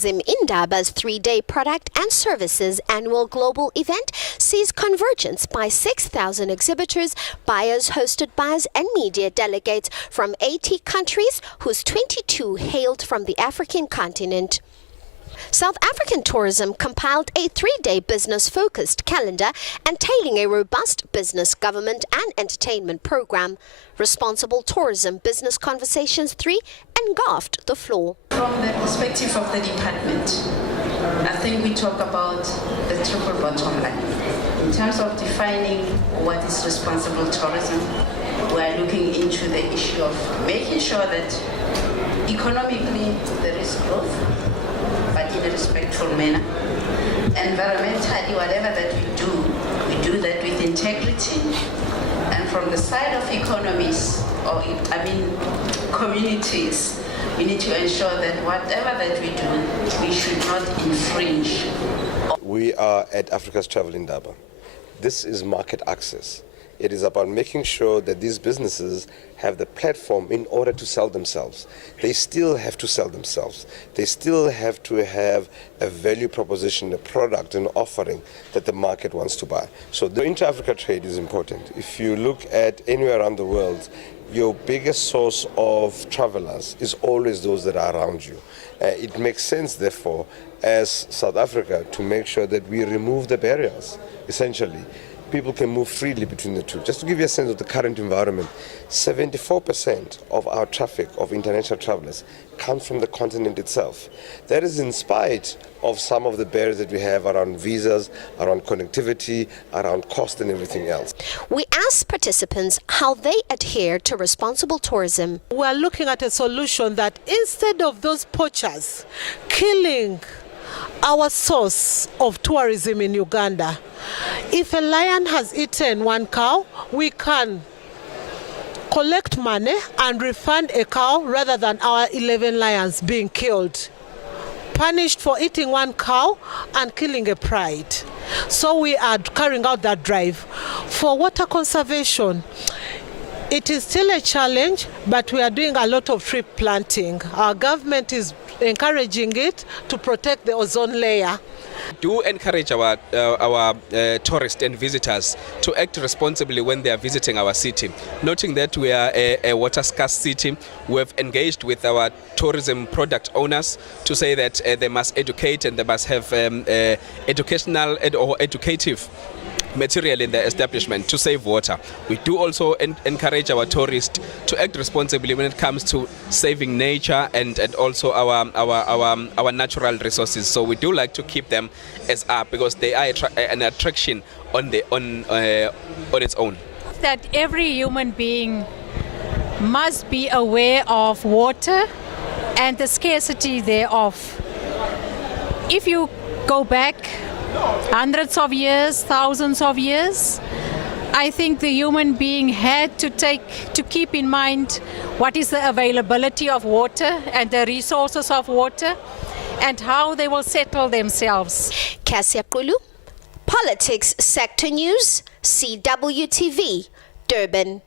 Tourism Indaba's 3-day product and services annual global event sees convergence by 6,000 exhibitors, buyers, hosted buyers and media delegates from 80 countries, whose 22 hailed from the African continent. South African tourism compiled a 3-day business-focused calendar entailing a robust business, government and entertainment program. Responsible Tourism Business Conversations 3 engulfed the floor. From the perspective of the department, I think we talk about the triple bottom line. In terms of defining what is responsible tourism, we are looking into the issue of making sure that economically there is growth, but in a respectful manner. Environmentally, whatever that we do that with integrity. And from the side of economies, communities, we need to ensure that whatever that we do, we should not infringe. We are at Africa's Travel Indaba. This is market access. It is about making sure that these businesses have the platform in order to sell themselves. They still have to sell themselves. They still have to have a value proposition, a product, an offering that the market wants to buy. So the inter-Africa trade is important. If you look at anywhere around the world, your biggest source of travelers is always those that are around you. It makes sense, therefore, as South Africa, to make sure that we remove the barriers, essentially. People can move freely between the two. Just to give you a sense of the current environment, 74% of our traffic of international travelers comes from the continent itself. That is in spite of some of the barriers that we have around visas, around connectivity, around cost and everything else. We asked participants how they adhere to responsible tourism. We are looking at a solution that instead of those poachers killing our source of tourism in Uganda, if a lion has eaten one cow, we can collect money and refund a cow rather than our 11 lions being killed, punished for eating one cow and killing a pride. So we are carrying out that drive. For water conservation, it is still a challenge, but we are doing a lot of tree planting. Our government is encouraging it to protect the ozone layer. Do encourage our tourists and visitors to act responsibly when they are visiting our city. Noting that we are a water scarce city, we have engaged with our tourism product owners to say that they must educate and they must have educational or educative material in the establishment to save water. We do also encourage our tourists to act responsibly when it comes to saving nature and also our natural resources. So we do like to keep them as up because they are an attraction on its own. That every human being must be aware of water and the scarcity thereof. If you go back hundreds of years, thousands of years, I think the human being had to keep in mind what is the availability of water and the resources of water and how they will settle themselves. Cassia Kulu, Politics Sector News, CWTV, Durban.